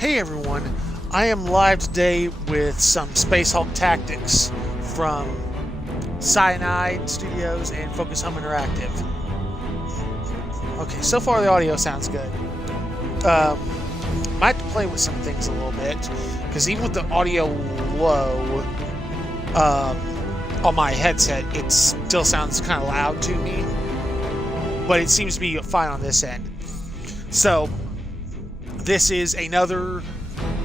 Hey everyone, I am live today with some Space Hulk tactics from Cyanide Studios and Focus Home Interactive. Okay, so far the audio sounds good. I might have to play with some things a little bit, because even with the audio low on my headset, it still sounds kind of loud to me, but it seems to be fine on this end. So, this is another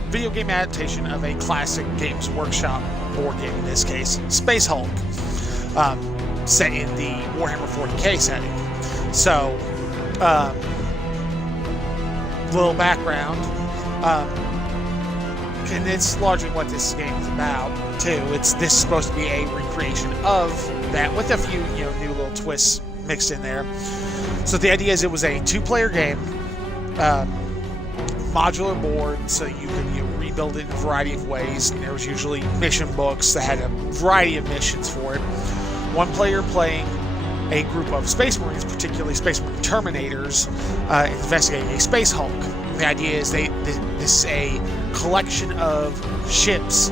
video game adaptation of a classic Games Workshop board game, in this case, Space Hulk, set in the Warhammer 40k setting. So, little background, and it's largely what this game is about, too. This is supposed to be a recreation of that, with a few new little twists mixed in there. So the idea is it was a two-player game, modular board, so you could rebuild it in a variety of ways. And there was usually mission books that had a variety of missions for it. One player playing a group of Space Marines, particularly Space Marine Terminators, investigating a Space Hulk. The idea is this is a collection of ships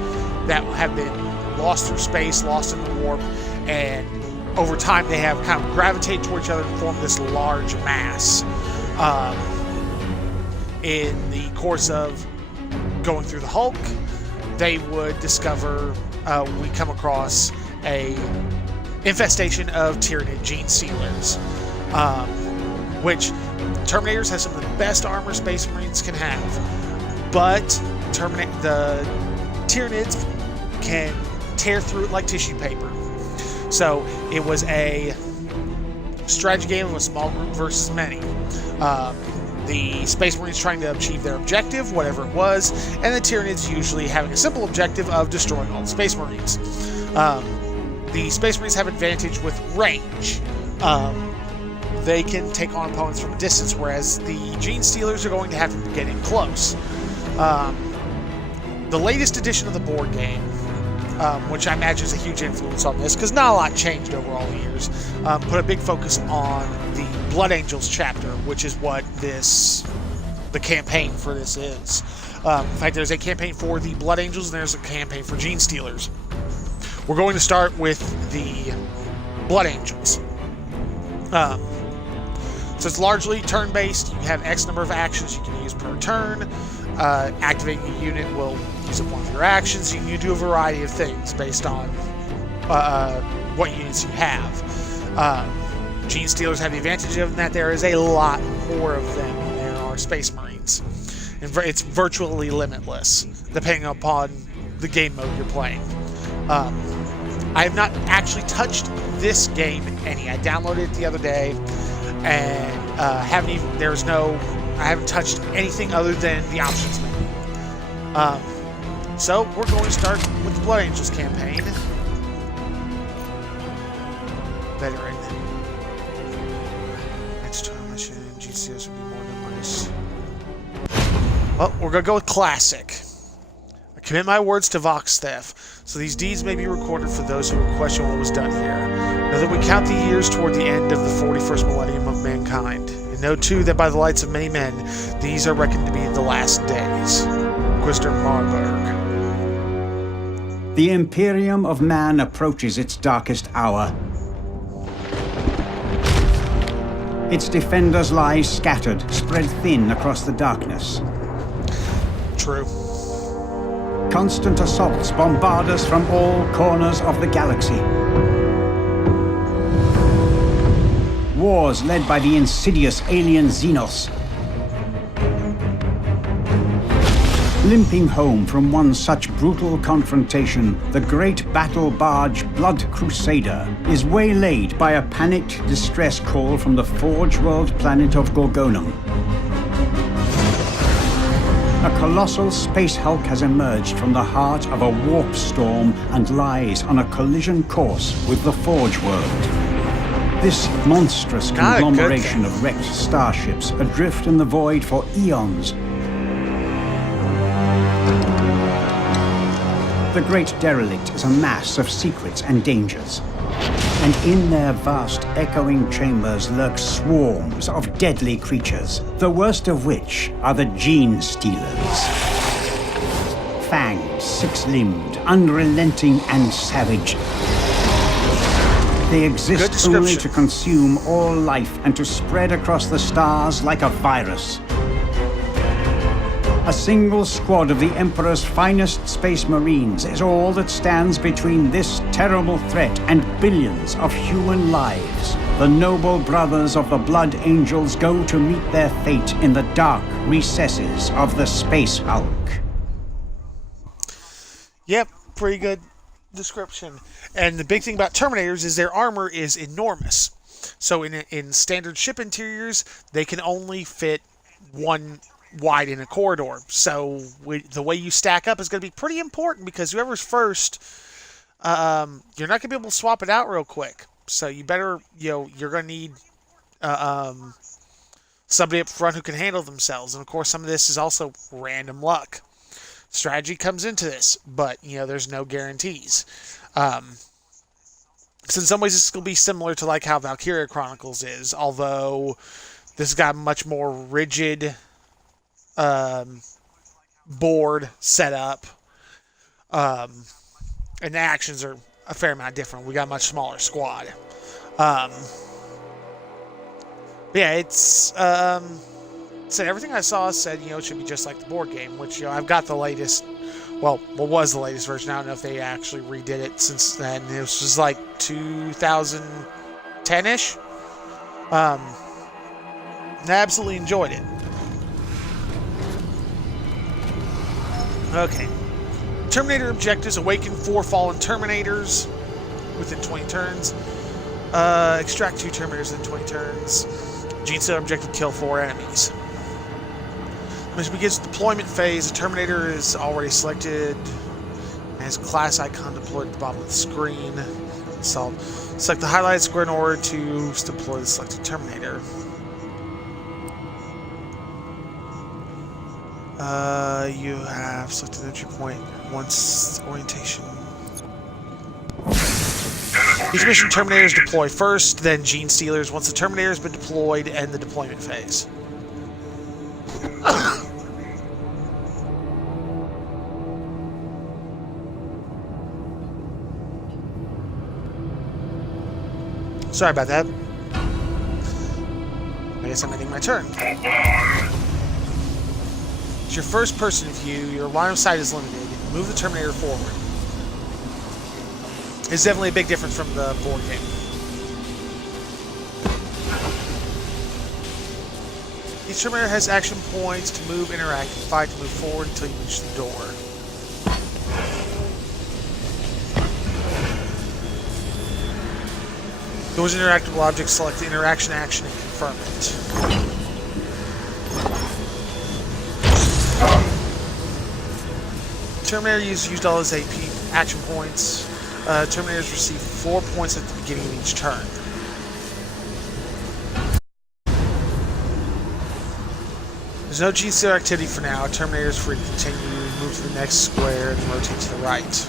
that have been lost through space, lost in the warp, and over time they have kind of gravitated toward each other and formed this large mass. In the course of going through the Hulk, they would discover we come across a infestation of Tyranid Genestealers, which Terminators have some of the best armor Space Marines can have, but the Tyranids can tear through it like tissue paper. So it was a strategy game of a small group versus many. The Space Marines trying to achieve their objective, whatever it was, and the Tyranids usually having a simple objective of destroying all the Space Marines. The Space Marines have advantage with range. They can take on opponents from a distance, whereas the Genestealers are going to have to get in close. The latest edition of the board game, which I imagine is a huge influence on this, because not a lot changed over all the years, put a big focus on the Blood Angels chapter, which is what the campaign for this is. In fact, there's a campaign for the Blood Angels, and there's a campaign for Genestealers. We're going to start with the Blood Angels. So it's largely turn-based. You have X number of actions you can use per turn. Activating a unit will use up one of your actions. You can do a variety of things based on what units you have. Genestealers have the advantage of that there is a lot more of them than there are Space Marines. And it's virtually limitless, depending upon the game mode you're playing. I have not actually touched this game any. I downloaded it the other day, and I haven't touched anything other than the options menu. So we're going to start with the Blood Angels campaign. Veteran. Next turn mission, GCS would be more numerous. Well, we're going to go with Classic. I commit my words to Vox Theft, so these deeds may be recorded for those who would question what was done here. Know that we count the years toward the end of the 41st millennium of mankind, and know too that by the lights of many men, these are reckoned to be the last days. Inquisitor Marburg. The Imperium of Man approaches its darkest hour. Its defenders lie scattered, spread thin across the darkness. True. Constant assaults bombard us from all corners of the galaxy. Wars led by the insidious alien Xenos. Limping home from one such brutal confrontation, the great battle barge Blood Crusader is waylaid by a panicked distress call from the Forge World planet of Gorgonum. A colossal Space Hulk has emerged from the heart of a warp storm and lies on a collision course with the Forge World. This monstrous conglomeration of wrecked starships adrift in the void for eons. The great derelict is a mass of secrets and dangers. And in their vast, echoing chambers lurk swarms of deadly creatures, the worst of which are the Genestealers. fanged, six-limbed, unrelenting, and savage. They exist only to consume all life and to spread across the stars like a virus. A single squad of the Emperor's finest space marines is all that stands between this terrible threat and billions of human lives. The noble brothers of the Blood Angels go to meet their fate in the dark recesses of the Space Hulk. Yep, pretty good description. And the big thing about Terminators is their armor is enormous. So in standard ship interiors, they can only fit one wide in a corridor. So the way you stack up is going to be pretty important, because whoever's first, you're not going to be able to swap it out real quick. So you better, you're going to need somebody up front who can handle themselves. And of course, some of this is also random luck. Strategy comes into this, but there's no guarantees. So in some ways, this will be similar to like how Valkyria Chronicles is, although this has got a much more rigid board setup, and the actions are a fair amount different. We got a much smaller squad. Yeah, it's so everything I saw said it should be just like the board game, which I've got the latest. Well, what was the latest version? I don't know if they actually redid it since then. It was just like 2010-ish. I absolutely enjoyed it. Okay. Terminator objectives: awaken 4 fallen Terminators within 20 turns. Extract 2 Terminators within 20 turns. Genestealer objective: kill 4 enemies. Mission begins deployment phase. The Terminator is already selected and has class icon deployed at the bottom of the screen. So select the highlighted square in order to deploy the selected Terminator. You have selected entry point once orientation. Each mission Terminators deploy first, then Genestealers. Once the Terminator has been deployed, end the deployment phase. Sorry about that. I guess I'm ending my turn. It's your first person view. Your line of sight is limited. Move the Terminator forward. It's definitely a big difference from the board game. Each Terminator has action points to move, interact, and fight to move forward until you reach the door. Doors interactable objects, select the interaction action and confirm it. Terminator used all his AP action points. Terminators receive 4 points at the beginning of each turn. There's no Genestealer activity for now. Terminator is free to continue, move to the next square, and rotate to the right.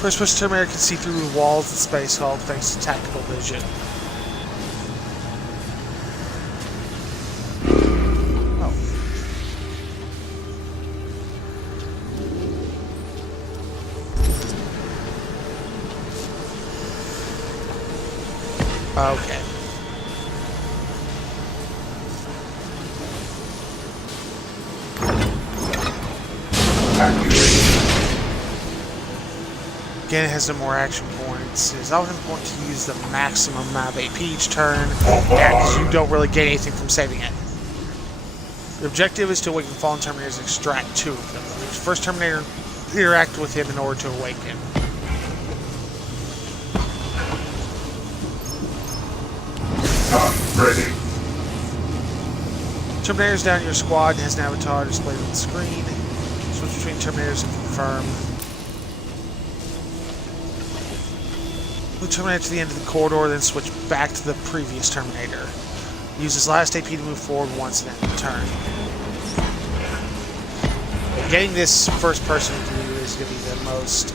First-person Terminator can see through the walls of the Space Hulk thanks to tactical vision. Okay. Again, it has no more action points. It is often important to use the maximum amount of AP each turn, because you don't really get anything from saving it. The objective is to awaken fallen Terminators and extract 2 of them. The first Terminator, interact with him in order to awaken him. Ready. Terminators down your squad and has an avatar displayed on the screen. Switch between Terminators and confirm. Move Terminator to the end of the corridor, then switch back to the previous Terminator. Use his last AP to move forward once and end the turn. Getting this first person view is going to be the most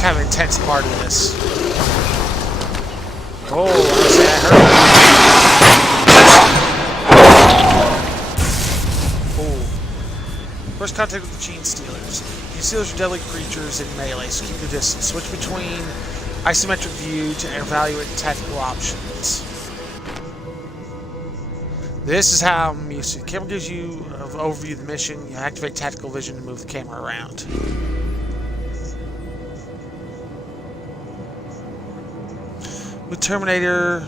kind of intense part of this. Oh, I say I heard that. Oh. First contact with the Genestealers. Genestealers are deadly creatures in melee, so keep your distance. Switch between isometric view to evaluate tactical options. This is how I'm used to. The camera gives you an overview of the mission. You activate tactical vision to move the camera around. With Terminator,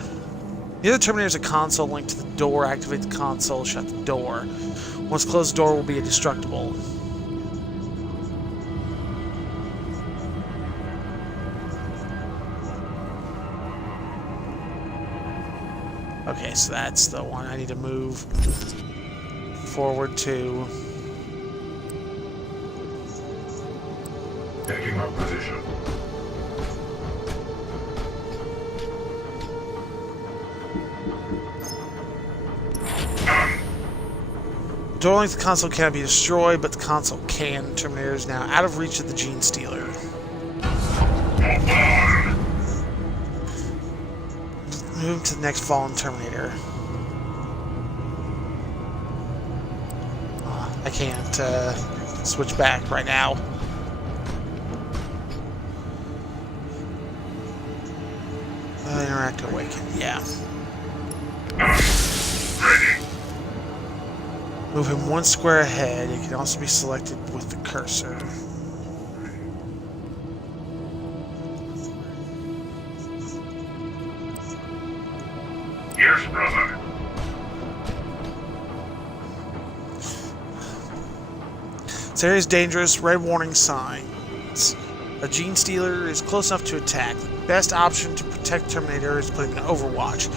near the Terminator is a console linked to the door. Activate the console, shut the door. Once closed, the door will be indestructible. Okay, so that's the one I need to move forward to. Taking up position. Door length console cannot be destroyed, but the console can. Terminator is now out of reach of the Genestealer. Move to the next fallen Terminator. I can't switch back right now. Interact awaken, yeah. Move him one square ahead. It can also be selected with the cursor. Yes, brother. This area is dangerous. Red warning signs. A Genestealer is close enough to attack. The best option to protect Terminator is putting an Overwatch.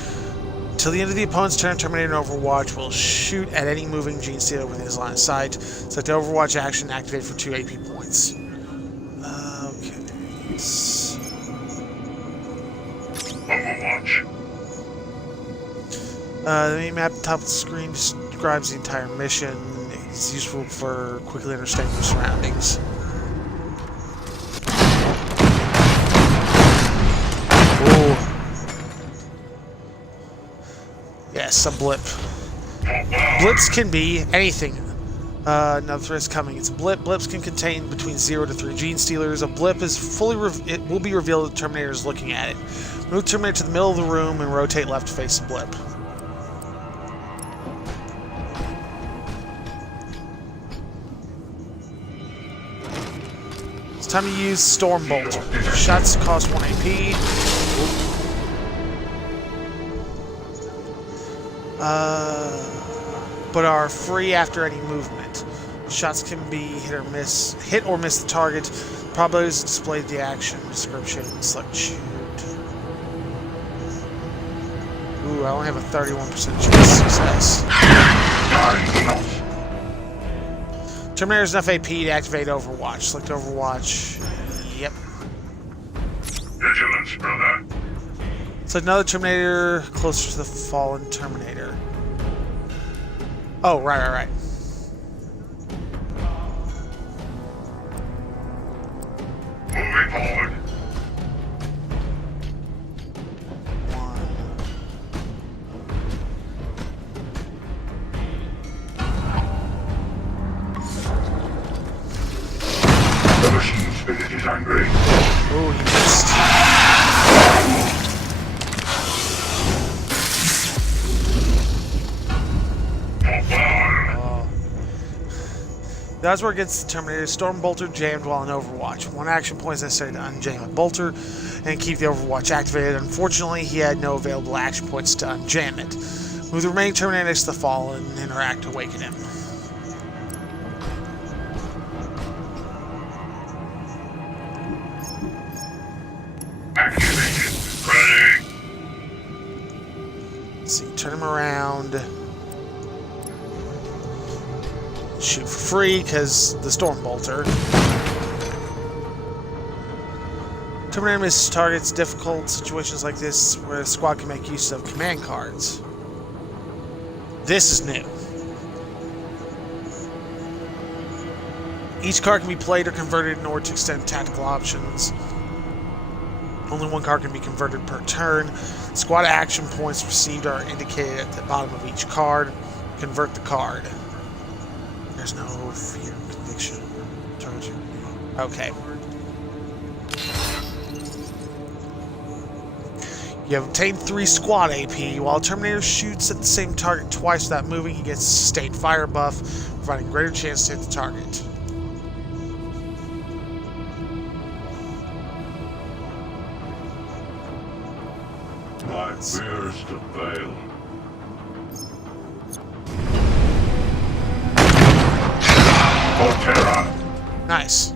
Till the end of the opponent's turn, Terminator and Overwatch will shoot at any moving Genestealer within his line of sight. Select the Overwatch action, activate for 2 AP points. Okay. Overwatch. The mini map at the top of the screen describes the entire mission. It's useful for quickly understanding your surroundings. Ooh. Yes, a blip. Blips can be anything. Another threat is coming. It's a blip. Blips can contain between 0 to 3 Genestealers. A blip is it will be revealed if the Terminator is looking at it. Move Terminator to the middle of the room and rotate left to face the blip. It's time to use Storm Bolt. Shots cost 1 AP. But are free after any movement. Shots can be hit or miss the target. Probabilities displayed the action description. Select shoot. Ooh, I only have a 31% chance of success. Terminator has enough AP to activate Overwatch. Select Overwatch. Yep. Vigilance, brother. Select another Terminator closer to the fallen Terminator. Oh, right. Moving forward. The machine spirit is angry. Oh, he missed. That's where it gets the Terminator. Storm Bolter jammed while in Overwatch. 1 action point is necessary to unjam a Bolter and keep the Overwatch activated. Unfortunately, he had no available action points to unjam it. Move the remaining Terminator next to the Fallen and interact to awaken him. Activated. Ready. Let's see, turn him around. Shoot for free because the Storm Bolter. Terminator misses targets. Difficult situations like this where the squad can make use of command cards. This is new. Each card can be played or converted in order to extend tactical options. Only one card can be converted per turn. Squad action points received are indicated at the bottom of each card. Convert the card. There's no fear, conviction. Okay. You have obtained 3 squad AP. While Terminator shoots at the same target twice without moving, he gets a sustained fire buff, providing greater chance to hit the target. My fears to fail. Terra. Nice.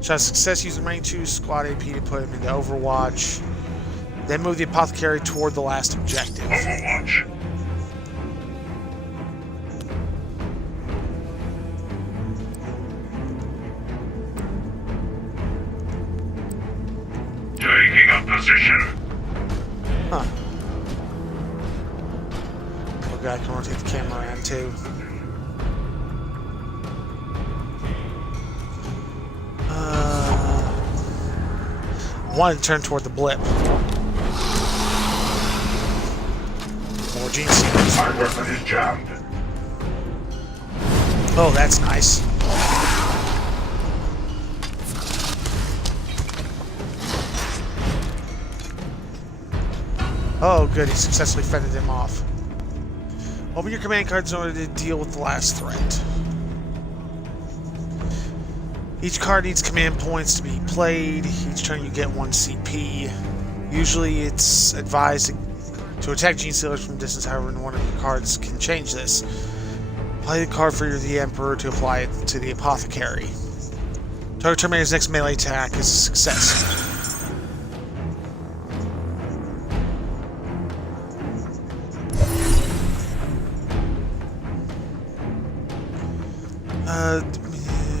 Shot a success using remaining 2 squad AP to put him into Overwatch. Then move the apothecary toward the last objective. Overwatch. Taking up position. Huh. Okay, I can rotate the camera around too. I wanted to turn toward the blip. More Genestealers. My weapon is jammed. Oh, that's nice. Oh, good. He successfully fended him off. Open your command cards in order to deal with the last threat. Each card needs command points to be played. Each turn you get 1 CP. Usually it's advised to attack Genestealers from distance, however, one of your cards can change this. Play the card for the Emperor to apply it to the Apothecary. Target Terminator's next melee attack is a success.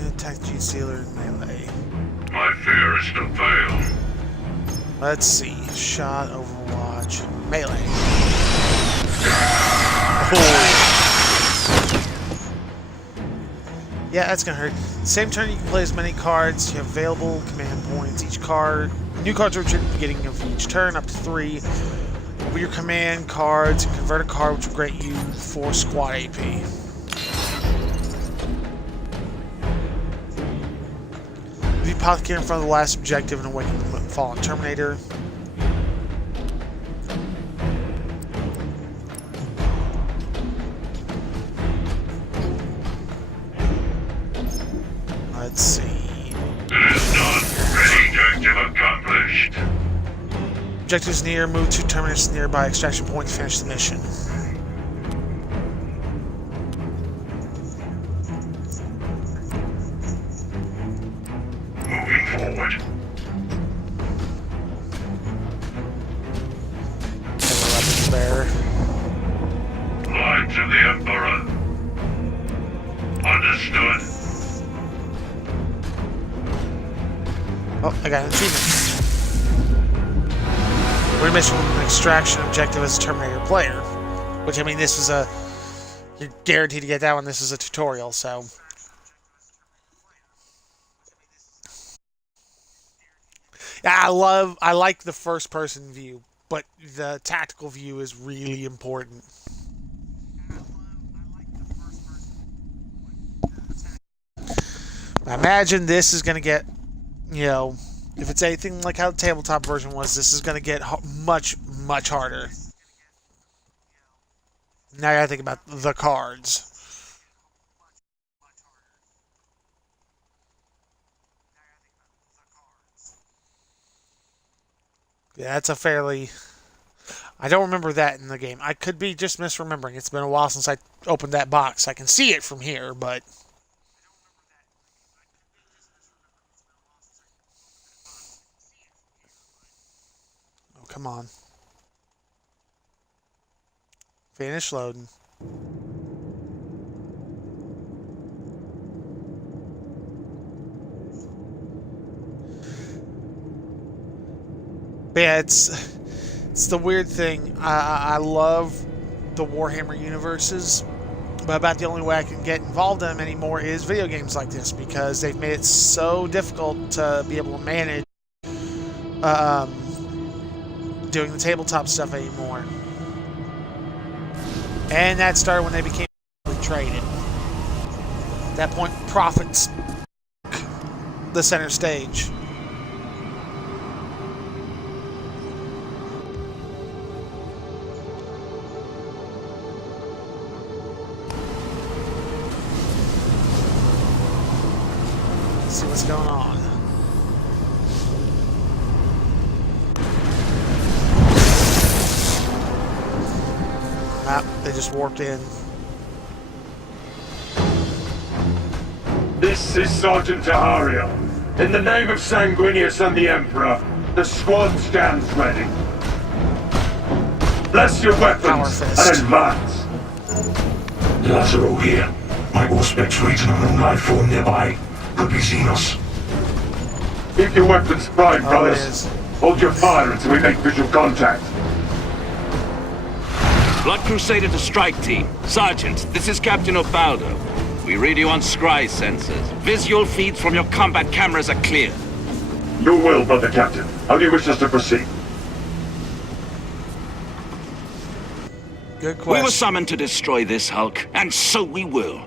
Attack Genestealer in melee. My fear is to fail. Let's see. Shot, Overwatch, melee. Oh. Yeah, that's gonna hurt. Same turn, you can play as many cards. You have available command points. Each card, new cards are returned at the beginning of each turn, up to 3. Over your command cards, and convert a card, which will grant you 4 squad AP. The Apothecary in front of the last objective and awaken the fallen Terminator. Let's see. It is done. Objective accomplished. Objective is near. Move 2 Terminators nearby extraction point to finish the mission. Moving forward. Weapons bearer. Lie to the Emperor. Understood. Oh, I got an achievement. We're missing an extraction objective as a Terminator player. Which, I mean, this is a... You're guaranteed to get that one. This is a tutorial, so... Yeah, I like the first-person view, but the tactical view is really important. I imagine this is going to get, you know, if it's anything like how the tabletop version was, this is going to get much, much harder. Now I got to think about the cards. Yeah, that's a fairly... I don't remember that in the game. I could be just misremembering. It's been a while since I opened that box. I can see it from here, but... Oh, come on. Finish loading. But yeah, it's the weird thing. I love the Warhammer universes, but about the only way I can get involved in them anymore is video games like this, because they've made it so difficult to be able to manage doing the tabletop stuff anymore. And that started when they became traded. At that point, profits the center stage. Let's see what's going on. They just warped in. This is Sergeant Tahario. In the name of Sanguinius and the Emperor, the squad stands ready. Bless your weapons and advance. Lazaro here. My auspex rating on a life form nearby. Could be Xenos. Keep your weapons primed, brothers. Hold your fire until we make visual contact. Blood Crusader to strike team. Sergeant, this is Captain Obaldo. We read you on scry sensors. Visual feeds from your combat cameras are clear. Your will, Brother Captain. How do you wish us to proceed? Good question. We were summoned to destroy this Hulk, and so we will.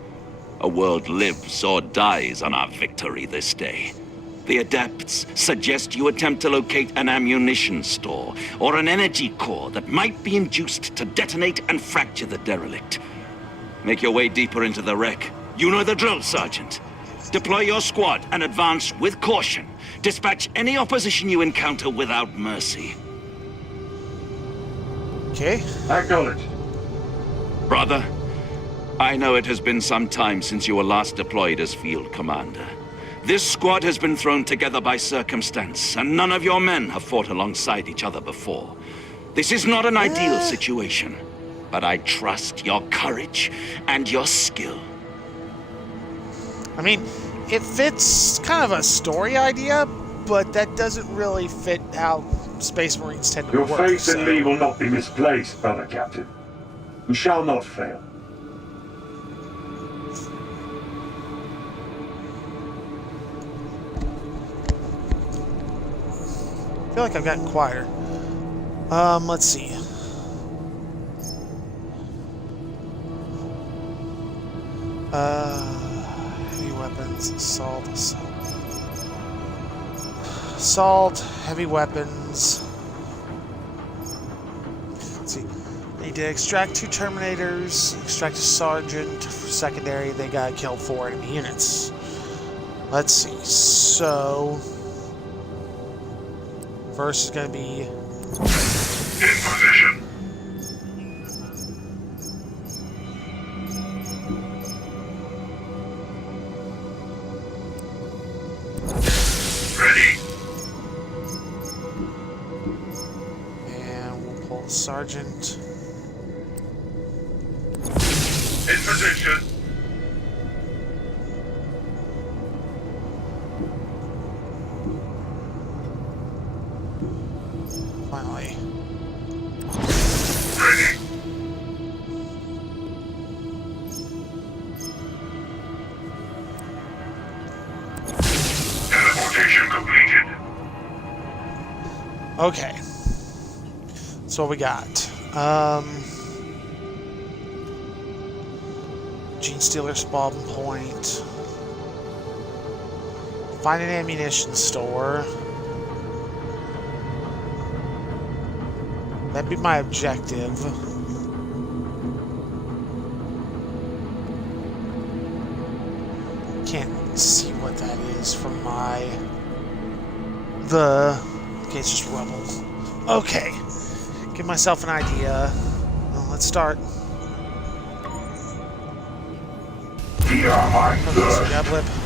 A world lives or dies on our victory this day. The Adepts suggest you attempt to locate an ammunition store or an energy core that might be induced to detonate and fracture the derelict. Make your way deeper into the wreck. You know the drill, Sergeant. Deploy your squad and advance with caution. Dispatch any opposition you encounter without mercy. Okay. Acknowledged. Brother, I know it has been some time since you were last deployed as field commander. This squad has been thrown together by circumstance, and none of your men have fought alongside each other before. This is not an ideal situation, but I trust your courage and your skill. I mean, it fits kind of a story idea, but that doesn't really fit how Space Marines tend to Your work. faith in me will not be misplaced, Brother Captain. You shall not fail. I feel like I've gotten quieter. Let's see. Heavy weapons, assault, heavy weapons. Let's see. Need to extract 2 Terminators, extract a Sergeant. For secondary, they gotta kill 4 enemy units. Let's see. So first is going to be... In position. Ready. And we'll pull the Sergeant. In position. Finally. Ready. Teleportation completed. Okay. So what we got? Genestealer spawn point. Find an ammunition store. That'd be my objective. Can't see what that is from my... Okay, it's just rubble. Okay. Give myself an idea. Well, let's start. Fear my thirst. Gablip.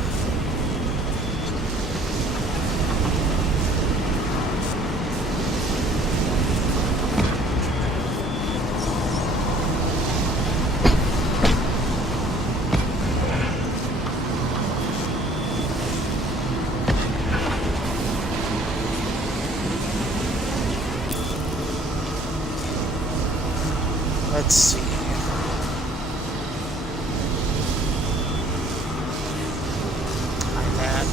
Let's see. Like that.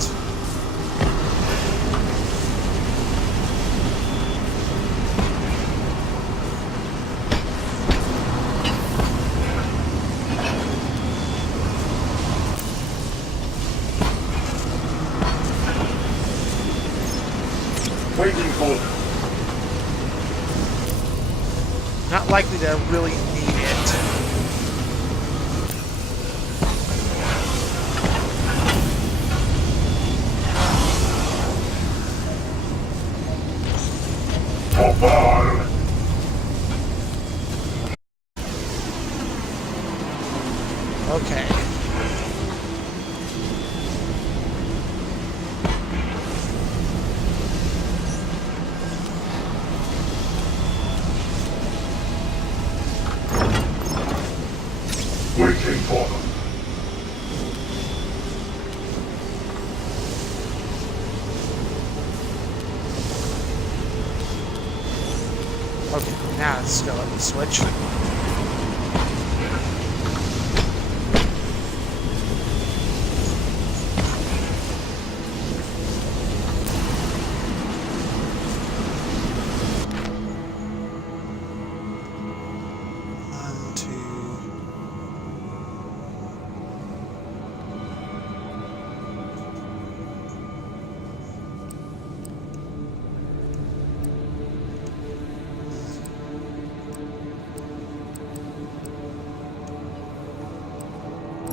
Waiting for them. Not likely to really need it. Popal! Okay. Waiting for them. Okay, now it's gonna let me switch. One, two.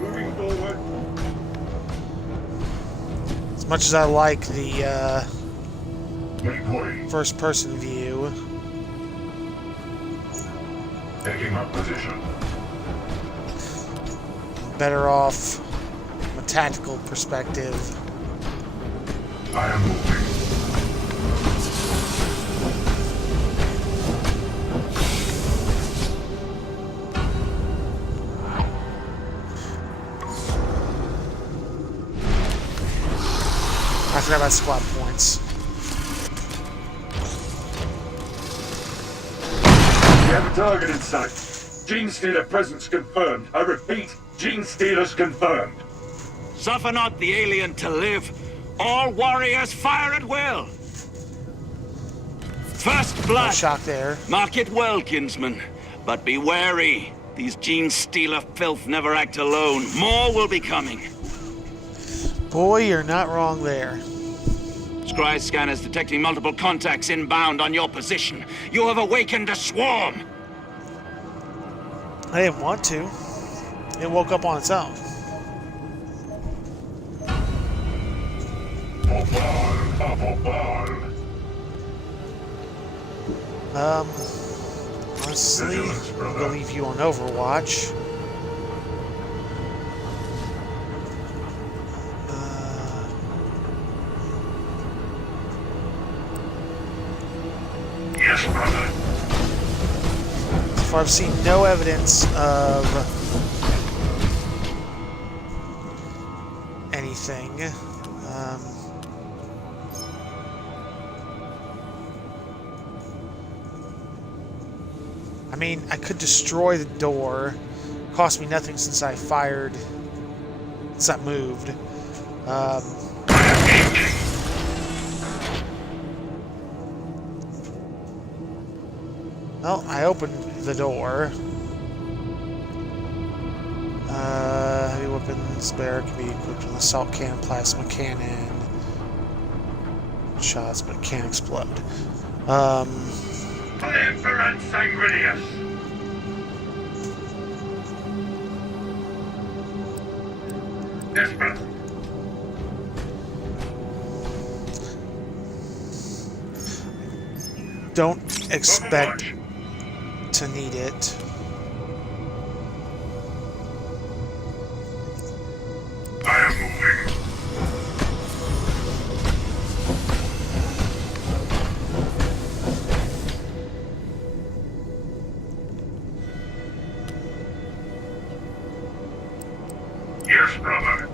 Moving forward. As much as I like the Make way. first-person view, Taking up position. better off from a tactical perspective. I am moving. I forgot about squad points. We have a target in sight. Genestealer presence confirmed. I repeat, Genestealers confirmed. Suffer not the alien to live. All warriors fire at will. First No blood. shock there. Mark it well, kinsman. But be wary. These Genestealer filth never act alone. More will be coming. Boy, you're not wrong there. Scry scanners detecting multiple contacts inbound on your position. You have awakened a swarm. I didn't want to. It woke up on its own. Popal! Popal! Honestly, Vigilance, I'm brother. gonna leave you on Overwatch. Yes, brother. So far, I've seen no evidence of anything. I mean, I could destroy the door. Cost me nothing since I fired. Since I moved. Well, I opened the door. Heavy weapons bearer can be equipped with an assault cannon, plasma cannon. Shots, but can't explode. Clear for Sanguinius. Yes, brother. Don't expect to need it. I am moving. Yes, brother.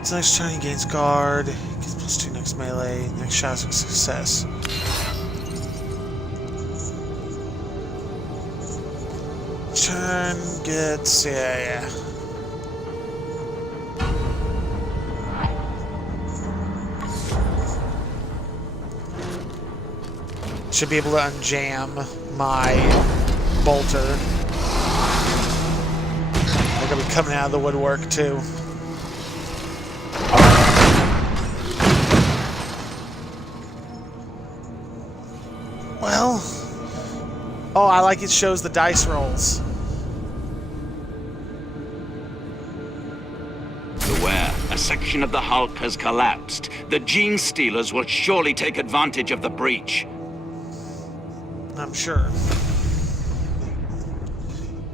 This next Chinese gains guard, gets +2 next melee, next shot's a success. Turn gets, yeah. Should be able to unjam my bolter. They're gonna be coming out of the woodwork too. Well, oh, I like it shows the dice rolls. Beware, a section of the Hulk has collapsed. The Genestealers will surely take advantage of the breach. I'm sure.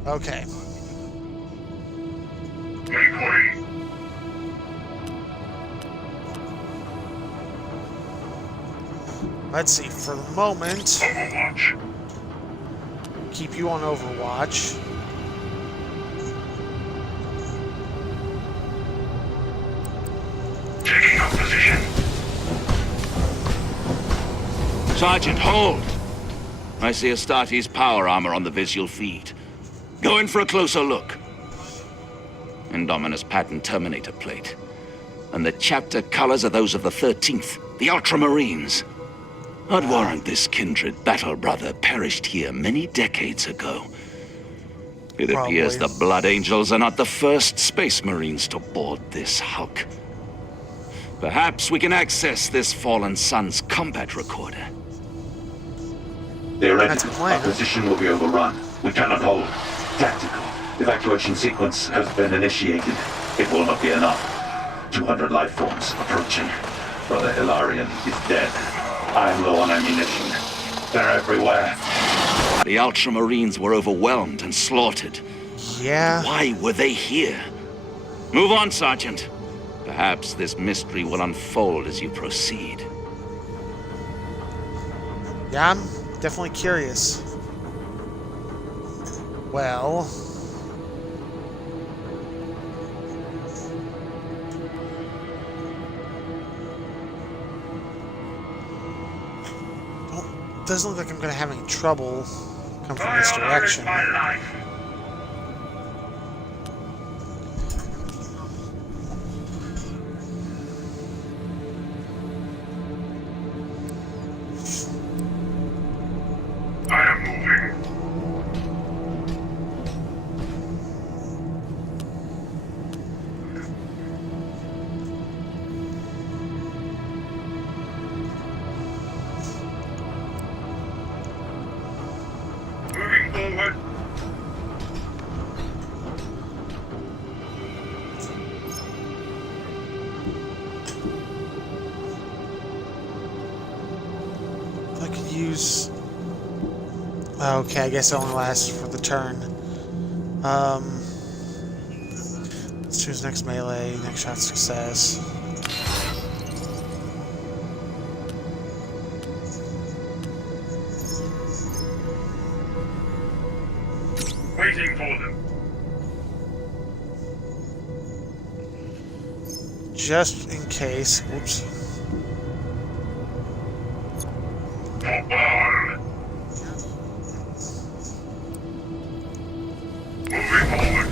Okay. Make way. Let's see, for the moment, Overwatch. keep you on Overwatch. Taking up position. Sergeant, hold! I see Astartes' power armor on the visual feed. Go in for a closer look. Indominus pattern Terminator plate. And the chapter colors are those of the 13th, the Ultramarines. I'd warrant this kindred battle brother perished here many decades ago. It appears the Blood Angels are not the first Space Marines to board this Hulk. Perhaps we can access this fallen sun's combat recorder. They're ready. That's a plan. Our position will be overrun. We cannot hold. Tactical. Evacuation sequence has been initiated. It will not be enough. 200 life forms approaching. Brother Hilarion is dead. I'm low on ammunition. They're everywhere. The Ultramarines were overwhelmed and slaughtered. Yeah. Why were they here? Move on, Sergeant. Perhaps this mystery will unfold as you proceed. Yeah, I'm definitely curious. Well... doesn't look like I'm going to have any trouble come from this direction. My life. I am moving. Moving forward. I could use... Okay, I guess it only lasts for the turn. Let's choose next melee, next shot success. Waiting for them. Just in case. Whoops. For all. Moving forward.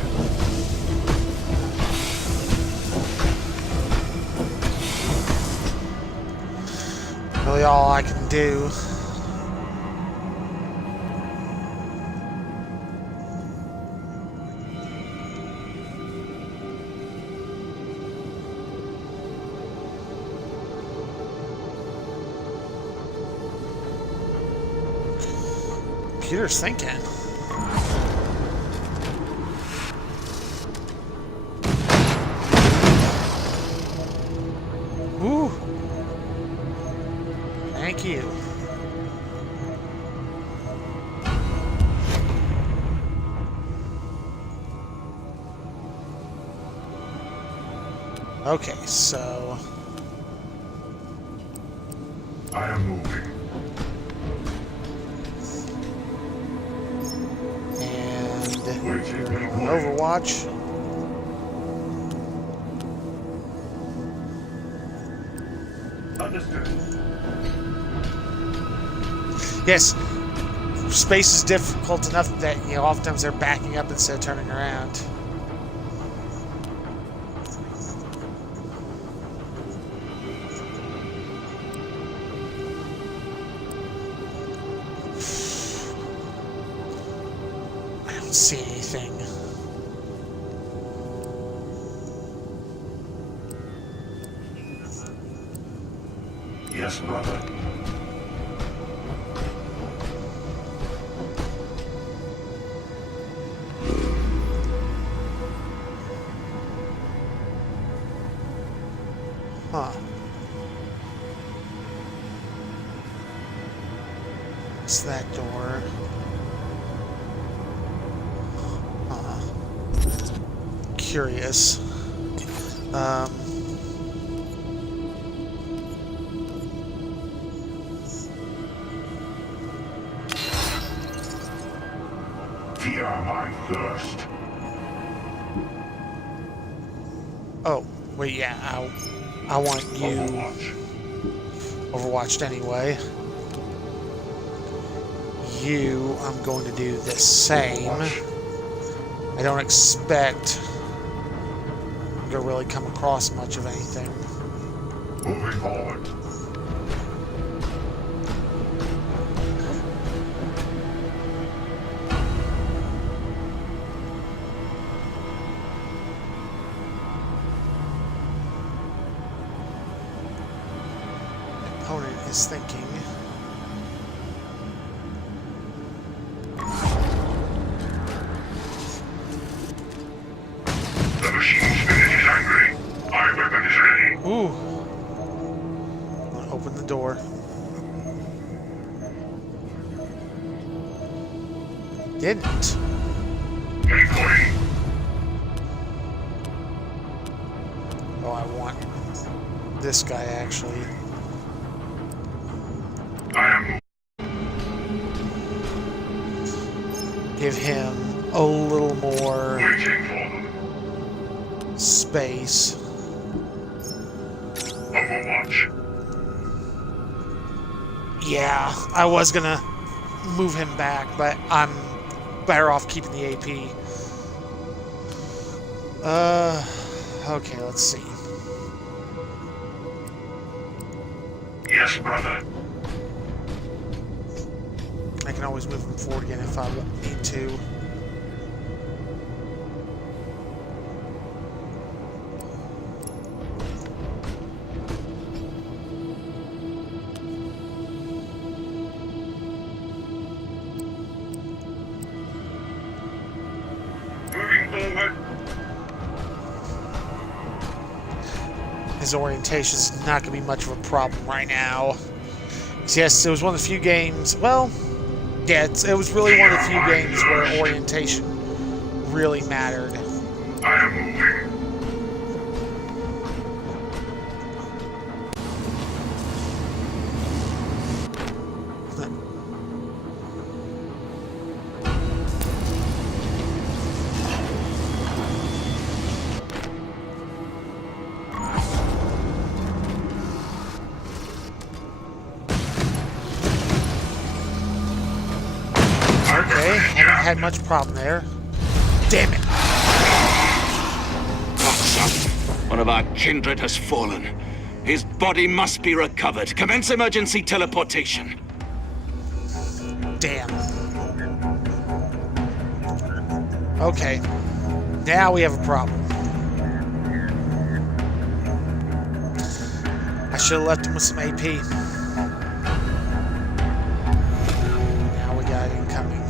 Really all I can do. Computer's thinking. Ooh. Thank you. Okay, so... I am moving. And Waiting. we're on Overwatch. Understood. Yes, space is difficult enough that, you know, oftentimes they're backing up instead of turning around. don't see anything. Yes, brother. Huh. What's that door? Huh. Curious. Fear my thirst. Oh, wait, yeah, I want you Overwatch. overwatched anyway. You, I'm going to do the same. Overwatch. I don't expect to really come across much of anything. Moving forward. Opponent is thinking. The machine's spirit is angry. My weapon is ready. Ooh. I'm gonna open the door. Didn't. Make way. Oh, I want this guy actually. I am Give him a little more waiting for them. space. Overwatch. Yeah, I was gonna move him back, but I'm better off keeping the AP. Okay, let's see. Yes, brother. I can always move him forward again if I need to. Moving forward. His orientation is not going to be much of a problem right now. Yes, it was one of the few games. Well, yeah, it was really one of the few games where orientation really mattered. I am moving. Okay, haven't had much problem there. Damn it! One of our kindred has fallen. His body must be recovered. Commence emergency teleportation. Damn. Okay, now we have a problem. I should have left him with some AP. Now we got incoming.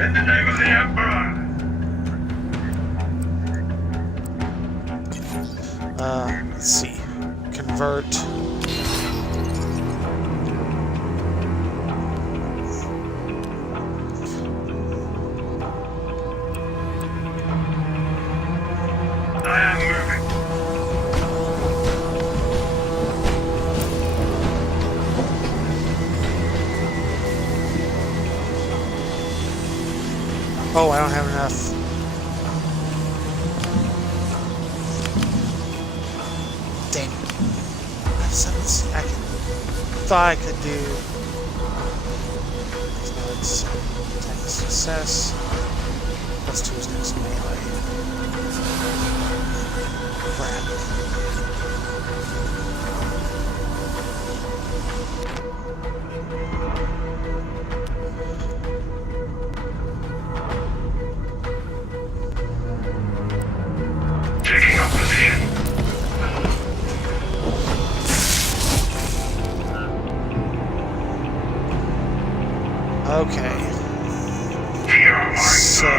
In the name of the Emperor. Let's see. Convert. I am moving. Oh, I don't have enough. Dang it. I thought I could do. So it's attack success. Plus 2 is next melee. Crap. Taking up position. Okay. Fear So,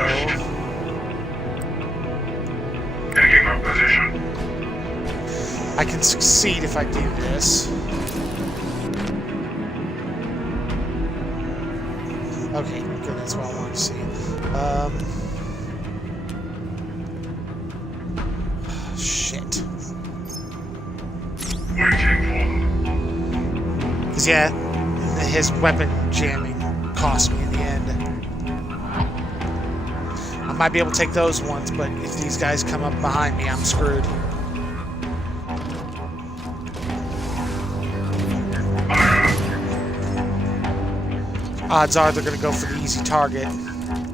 taking up position. I can succeed if I do this. Okay, good, that's what I wanted to see. Shit. Waiting for them. Because, yeah, his weapon jamming cost me in the end. I might be able to take those ones, but if these guys come up behind me, I'm screwed. Odds are they're going to go for the easy target.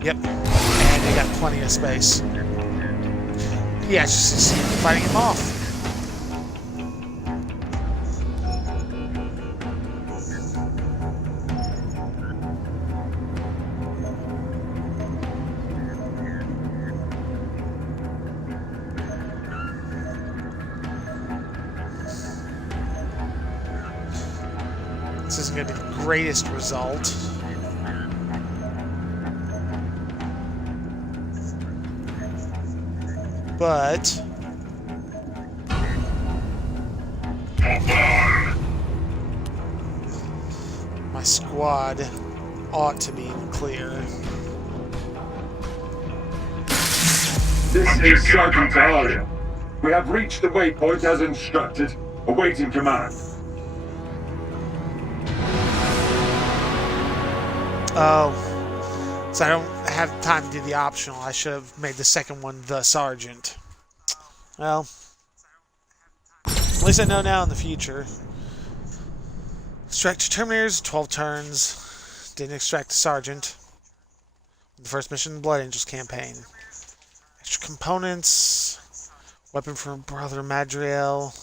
Yep. And they got plenty of space. Yeah, it's just fighting him off. This isn't going to be the greatest result. But my squad ought to be clear. This is Sergeant Talia. We have reached the waypoint as instructed, awaiting command. Oh, so I don't have time to do the optional. I should have made the second one the sergeant. Well, at least I know now in the future. Extract Terminators, 12 turns. Didn't extract the sergeant. The first mission in the Blood Angels campaign. Extra components. Weapon from Brother Madriel.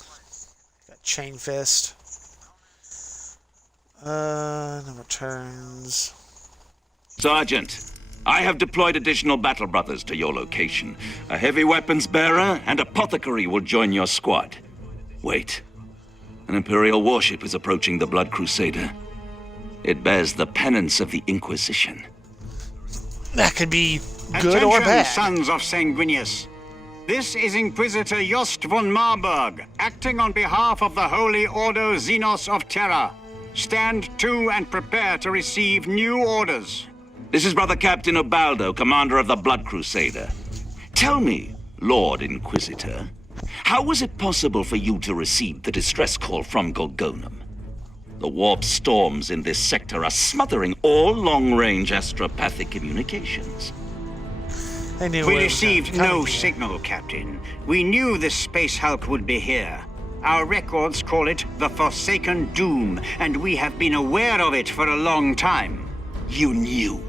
Got Chain Fist. No returns. Sergeant, I have deployed additional battle brothers to your location. A heavy weapons bearer and apothecary will join your squad. Wait. An Imperial warship is approaching the Blood Crusader. It bears the penance of the Inquisition. That could be good or bad. Sons of Sanguinius. This is Inquisitor Jost von Marburg, acting on behalf of the Holy Ordo Xenos of Terra. Stand to and prepare to receive new orders. This is Brother Captain Ubaldo, commander of the Blood Crusader. Tell me, Lord Inquisitor, how was it possible for you to receive the distress call from Gorgonum? The warp storms in this sector are smothering all long-range astropathic communications. I knew We it was received coming no here. signal, Captain. We knew the Space Hulk would be here. Our records call it the Forsaken Doom, and we have been aware of it for a long time. You knew.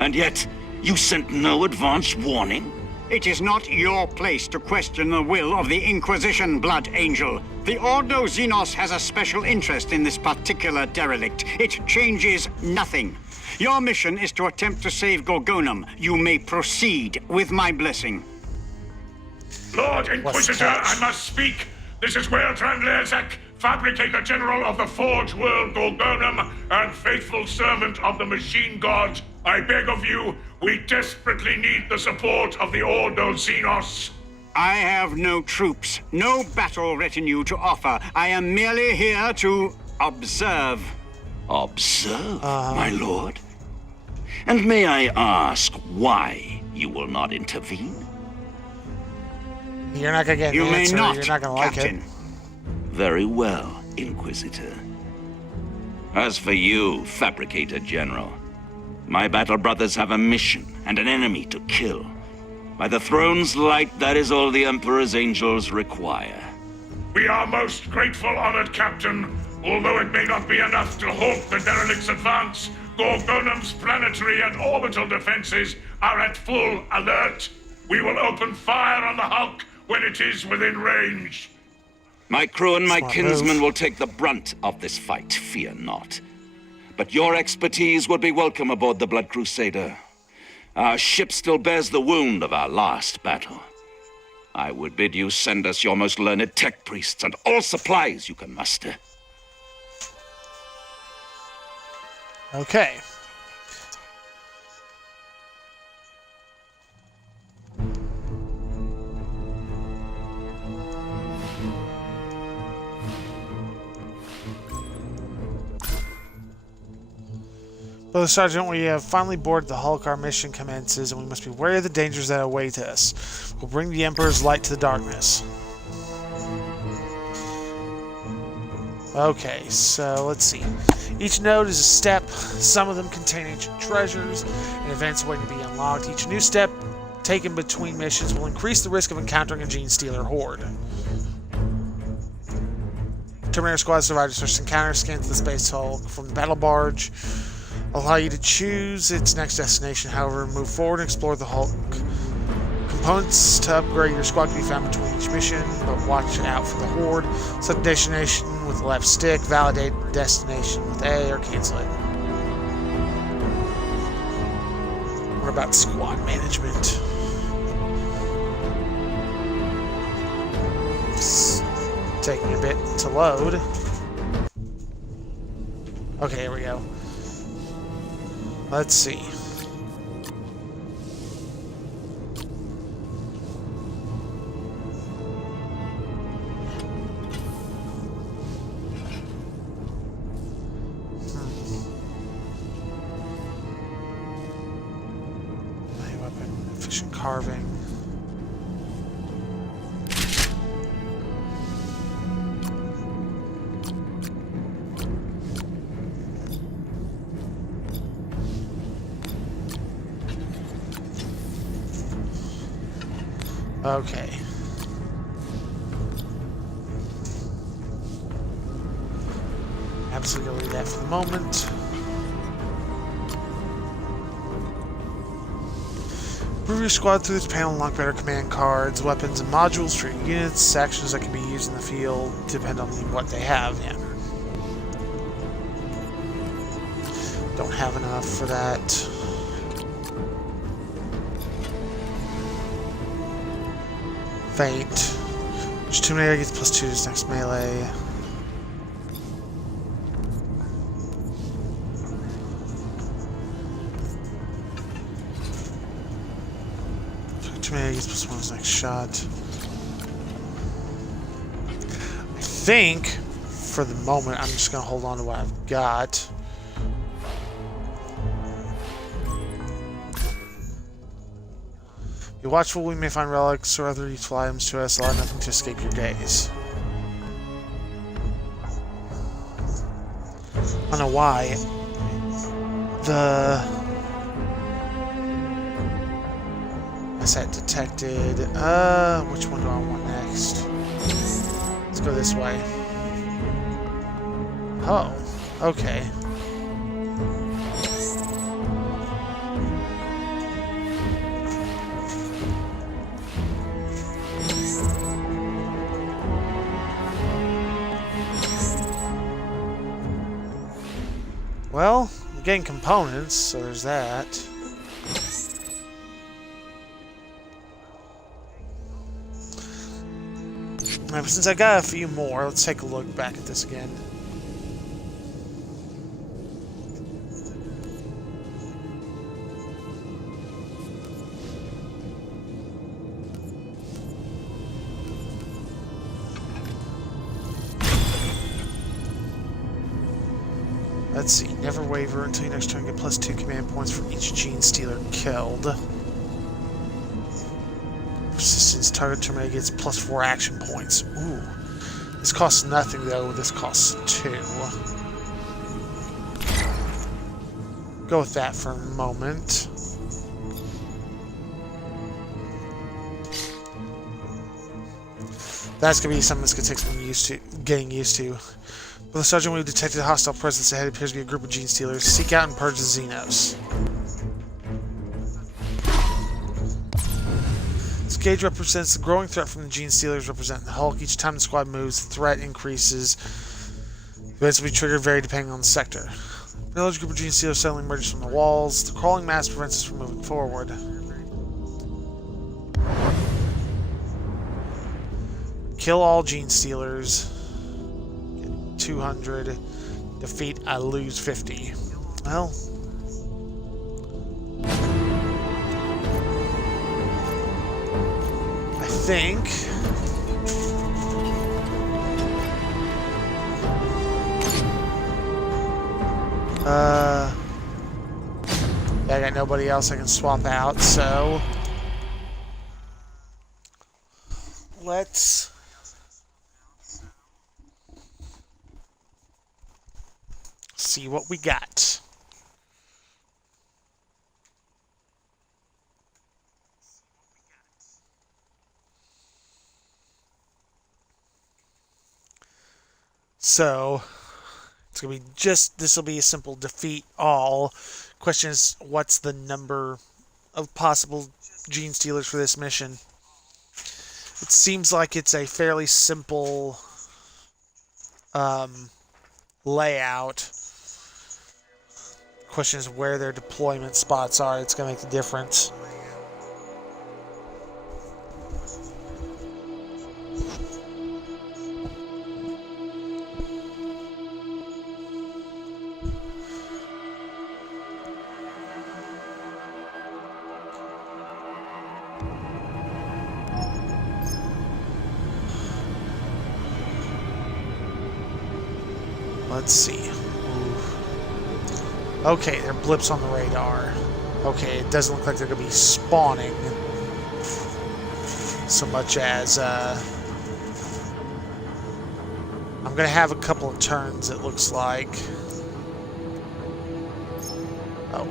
And yet, you sent no advance warning? It is not your place to question the will of the Inquisition, Blood Angel. The Ordo Xenos has a special interest in this particular derelict. It changes nothing. Your mission is to attempt to save Gorgonum. You may proceed with my blessing. Lord Inquisitor, I must speak. This is Weltran Lerzak, Fabricator General of the Forge World Gorgonum and faithful servant of the Machine God. I beg of you, we desperately need the support of the Ordo Xenos. I have no troops, no battle retinue to offer. I am merely here to observe. Observe, my lord? And may I ask why you will not intervene? You're not gonna get an You may answer. not, You're not gonna like Captain. it. Very well, Inquisitor. As for you, Fabricator General, my battle brothers have a mission and an enemy to kill. By the throne's light, that is all the Emperor's angels require. We are most grateful, honored Captain. Although it may not be enough to halt the derelict's advance, Gorgonum's planetary and orbital defenses are at full alert. We will open fire on the Hulk when it is within range. My crew and my Smart kinsmen move. will take the brunt of this fight, fear not. but your expertise would be welcome aboard the Blood Crusader. Our ship still bears the wound of our last battle. I would bid you send us your most learned tech priests and all supplies you can muster. Okay. Brother Sergeant, we have finally boarded the Hulk. Our mission commences, and we must be wary of the dangers that await us. We'll bring the Emperor's light to the darkness. Okay, so let's see. Each node is a step. Some of them contain ancient treasures and events waiting to be unlocked. Each new step taken between missions will increase the risk of encountering a Genestealer horde. Terminator Squad survived first encounter. Scans the Space Hulk from the battle barge. Allow you to choose its next destination. However, move forward and explore the Hulk. Components to upgrade your squad can be found between each mission, but watch out for the horde. Select destination with the left stick, validate destination with A, or cancel it. What about squad management? It's taking a bit to load. Okay, here we go. Let's see. Melee weapon, efficient carving. Okay. Absolutely leave that for the moment. Move your squad through this panel, unlock better command cards, weapons, and modules for your units. Actions that can be used in the field depend on what they have. Yeah. Don't have enough for that. Feint. Just 2 melee gets +2 to his next melee. Too many gets +1 to his next shot. I think, for the moment, I'm just gonna hold on to what I've got. Be watchful, we may find relics or other useful items to us. Allow nothing to escape your gaze. I don't know why. I said detected. Which one do I want next? Let's go this way. Oh, okay. Well, I'm getting components, so there's that. Now, since I got a few more, let's take a look back at this again. Let's see, never waver until your next turn. Get +2 command points for each Genestealer killed. Persistence, target Terminator gets +4 action points. Ooh. This costs nothing though, this costs 2. Go with that for a moment. That's gonna be something that's gonna take some getting used to. With the Sergeant, we've detected a hostile presence ahead. It appears to be a group of Genestealers. Seek out and purge the Xenos. This gauge represents the growing threat from the Genestealers representing the Hulk. Each time the squad moves, the threat increases. Events will be triggered vary depending on the sector. A large group of Genestealers suddenly emerges from the walls. The crawling mass prevents us from moving forward. Kill all Genestealers. Get 200. Defeat, I lose 50. Well. I think. Yeah, I got nobody else I can swap out, so let's see what we got. So it's gonna be just, this will be a simple defeat all. Question is, what's the number of possible Genestealers for this mission? It seems like it's a fairly simple layout. Question is where their deployment spots are. It's gonna make the difference. Let's see. Okay, there are blips on the radar. Okay, it doesn't look like they're going to be spawning so much as I'm going to have a couple of turns, it looks like. Oh,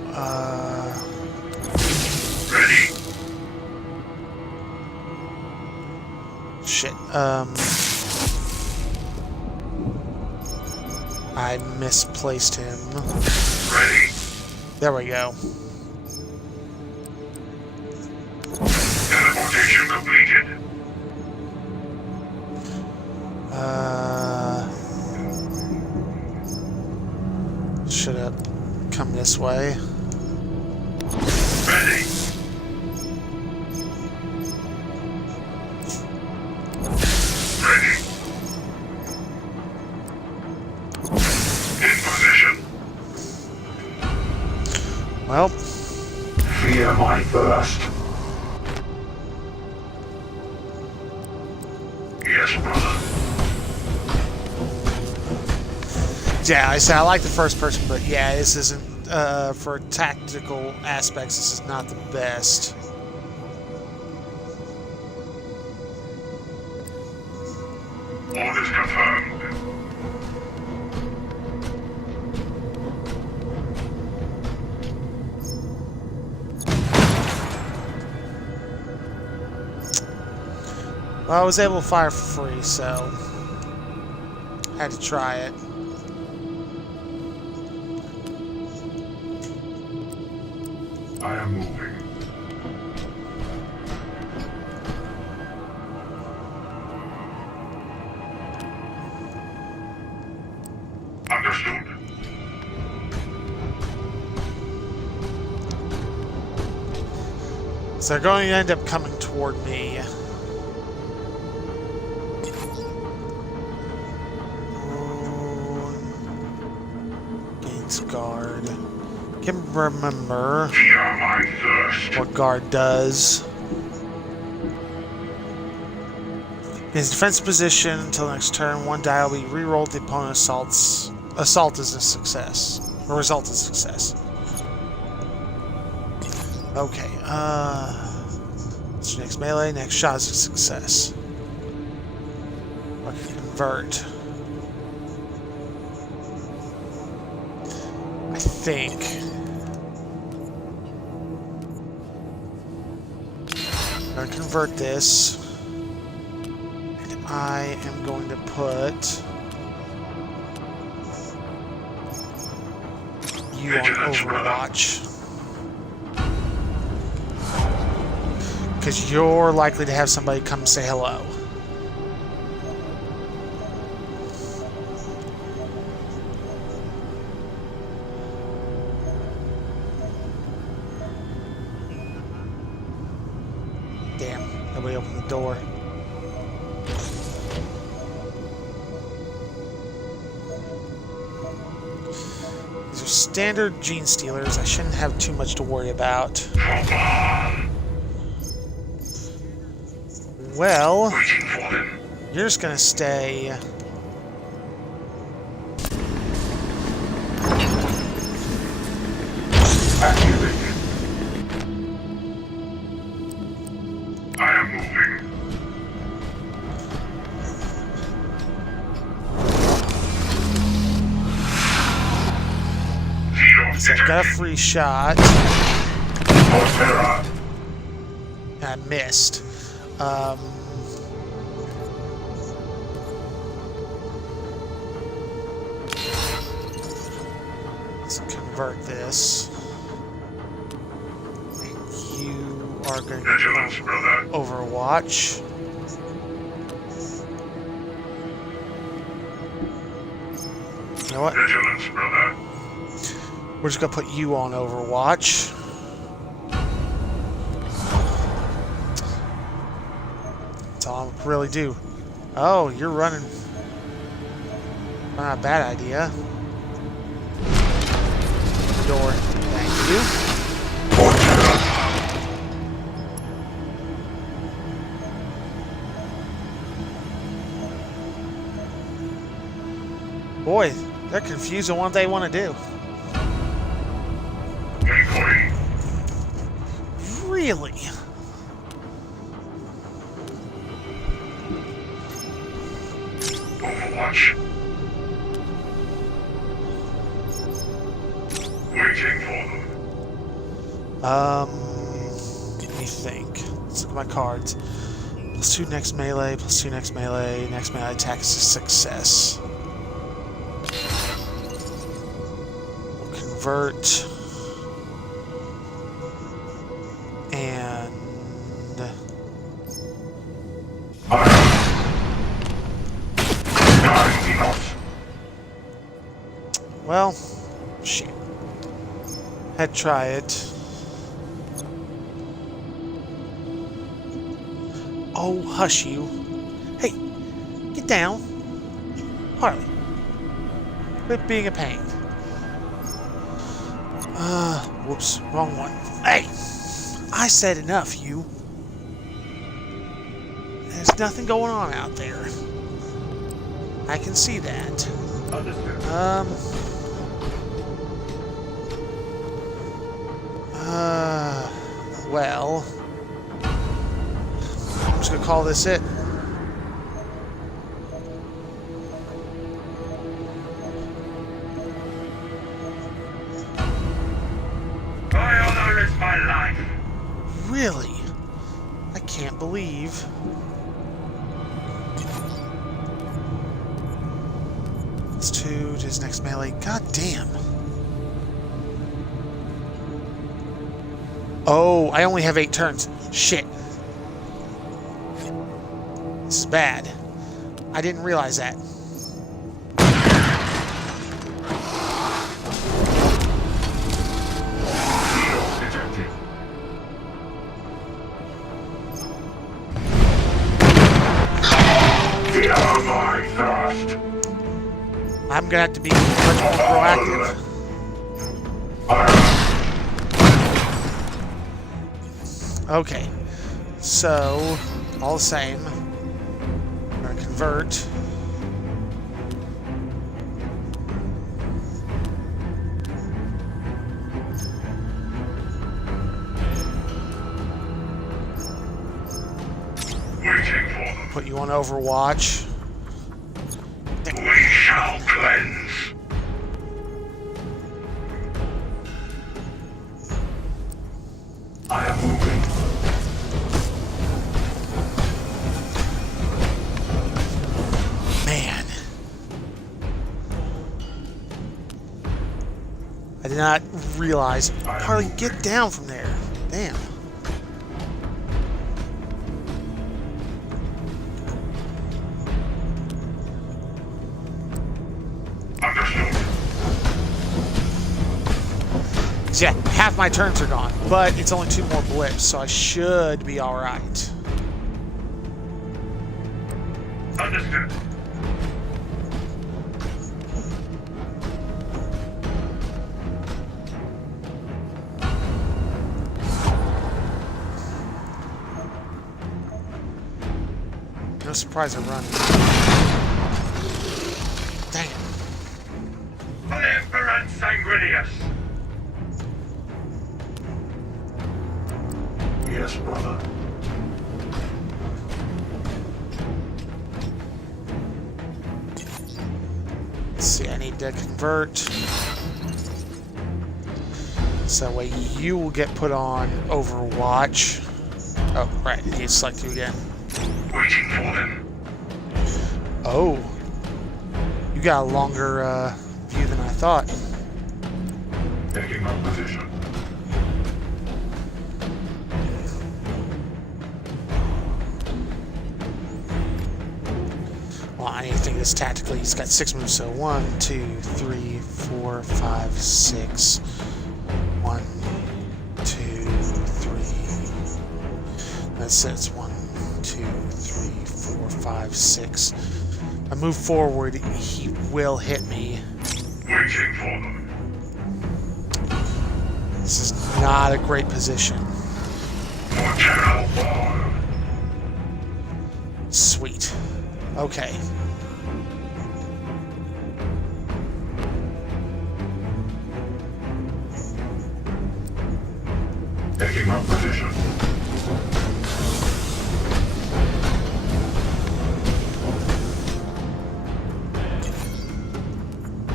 Ready. shit. I misplaced him. Ready. There we go. Teleportation completed. Should have come this way. Ready. Ready. In position. Well, Fear my thirst. Yes, brother. yeah, I say I like the first person, but yeah, this isn't for tactical aspects. This is not the best. Orders confirmed. Well, I was able to fire for free, so had to try it. I am moving. Understood. So they're going to end up coming toward me. Gates guard. Can't remember Fear my thirst. what guard does. In his defensive position until the next turn, one die will be rerolled. The opponent assault is a success. Or result is a success. Okay, so next melee, next shot is a success. Okay, convert. I think. I'm going to convert this. And I am going to put you on Overwatch. Because you're likely to have somebody come say hello. door. These are standard Genestealers. I shouldn't have too much to worry about. Well, you're just gonna stay. I am moving. So I've got a free shot. I missed. Let's convert this. You are going to Overwatch. You know what? Vigilance, brother. We're just going to put you on Overwatch. That's all I really do. Oh, you're running. Not a bad idea. The door. Thank you. Boy, they're confused on what they want to do. Really? Overwatch. Waiting for them. Let me think. Let's look at my cards. +2 next melee, +2 next melee. Next melee attack is a success. We'll convert. And well, shit. Had to try it. Oh, hush you. Hey, get down. Harley. Quit being a pain. Whoops, wrong one. Hey! I said enough, you. There's nothing going on out there. I can see that. Well, I'm just gonna call this it. My honor is my life. Really? I can't believe. It's 2 to his next melee. God damn. Oh, I only have 8 turns. Shit. This is bad. I didn't realize that. I'm gonna have to be much more proactive. Okay, so all the same, I'm gonna convert. Waiting for them. Put you on Overwatch. We shall cleanse. I am moving. Man. I did not realize. Harley, get down from there. Damn. Yeah, half my turns are gone, but it's only 2 more blips, so I should be alright. Understood. No surprise I'm running. Dang it. For the Emperor Sanguinius. Yes, brother. Let's see, I need to convert. So that way you will get put on Overwatch. Oh, right, I need to select you again. Waiting for them. Oh. You got a longer view than I thought. Taking up position. Well, I need to think this tactically. He's got 6 moves, so 1, 2, 3, 4, 5, 6. 1, 2, 3. That's it. 1, 2, 3, 4, 5, 6. I move forward, he will hit me. Waiting for them. This is not a great position. For General War. Sweet. Okay. Taking up position.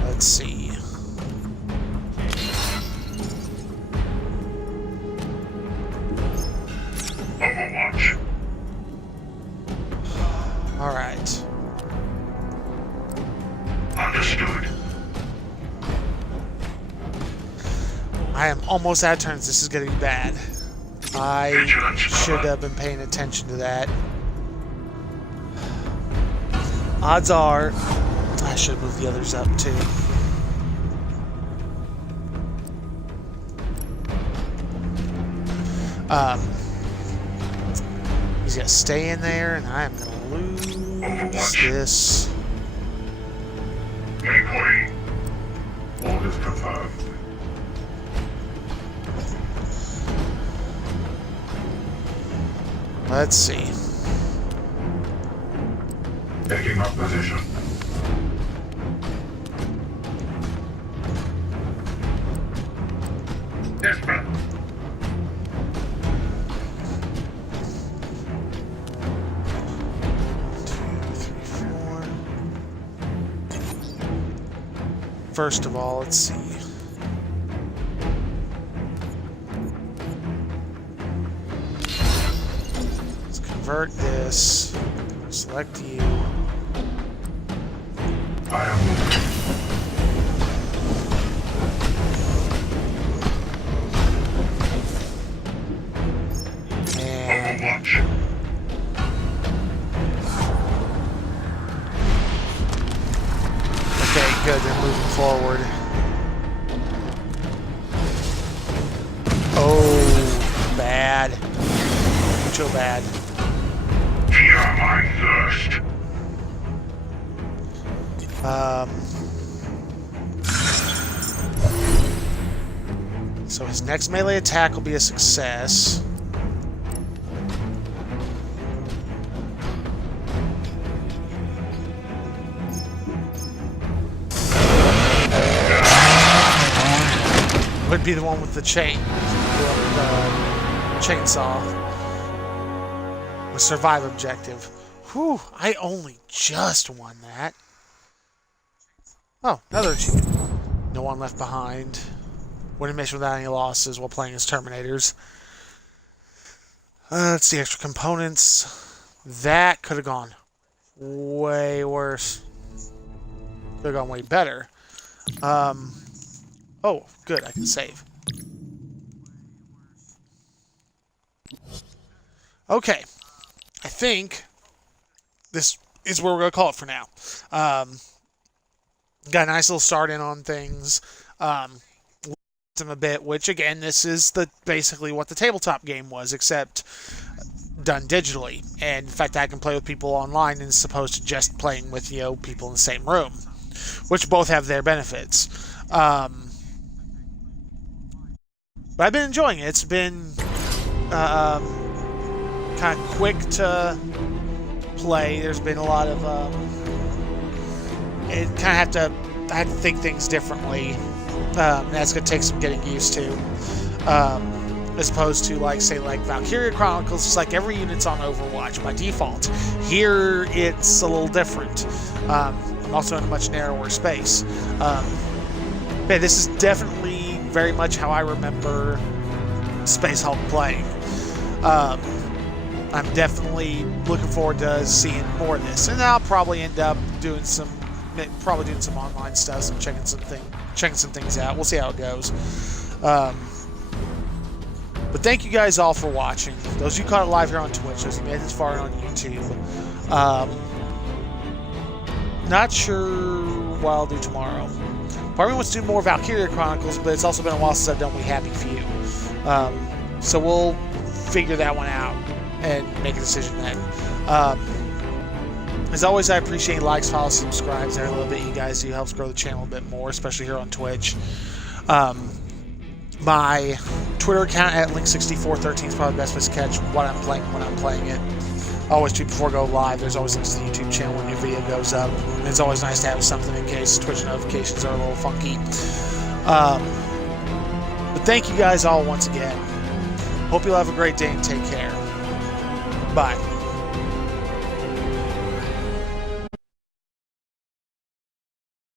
Let's see. Overwatch. All right. Understood. I am almost out of turns. This is going to be bad. I Vigilance, should have been paying attention to that. Odds are, I should move the others up too. He's going to stay in there, and I'm going to lose this. Make way. Orders confirmed. Let's see. Taking up position. Desperate. 2, 3, 4. First of all, let's see. Let's convert this. Select you. I am moving. And Overwatch. okay, good. They're moving forward. Oh, bad. Mucho bad. Fear my thirst. So his next melee attack will be a success. Would be the one with the chain, the chainsaw. The survive objective. Whew, I only just won that. Oh, another achievement. No one left behind. Win a mission without any losses while playing as Terminators. Let's see, extra components. That could have gone way worse. Could have gone way better. Oh, good, I can save. Okay. I think this is where we're going to call it for now. Got a nice little start in on things. Them a bit, which again, this is basically what the tabletop game was, except done digitally. And in fact, I can play with people online as opposed to just playing with, you know, people in the same room, which both have their benefits. But I've been enjoying it. It's been kind of quick to play. There's been a lot of I have to think things differently. That's going to take some getting used to. As opposed to, like, say, like Valkyria Chronicles, it's like every unit's on Overwatch by default. Here, it's a little different. I'm also in a much narrower space. But this is definitely very much how I remember Space Hulk playing. I'm definitely looking forward to seeing more of this, and I'll probably end up doing some online stuff, checking some things out. We'll see how it goes. But thank you guys all for watching. Those of you caught it live here on Twitch, those of you made it this far on YouTube. Not sure what I'll do tomorrow. Part of me wants to do more Valkyria Chronicles, but it's also been a while since I've done We Happy Few. So we'll figure that one out and make a decision then. As always, I appreciate likes, follows, subscribes. Every little bit you guys do helps grow the channel a bit more, especially here on Twitch. My Twitter account at Link6413 is probably the best place to catch what I'm playing when I'm playing it. I always tweet before I go live. There's always links to the YouTube channel when a new video goes up. And it's always nice to have something in case Twitch notifications are a little funky. But thank you guys all once again. Hope you'll have a great day and take care. Bye.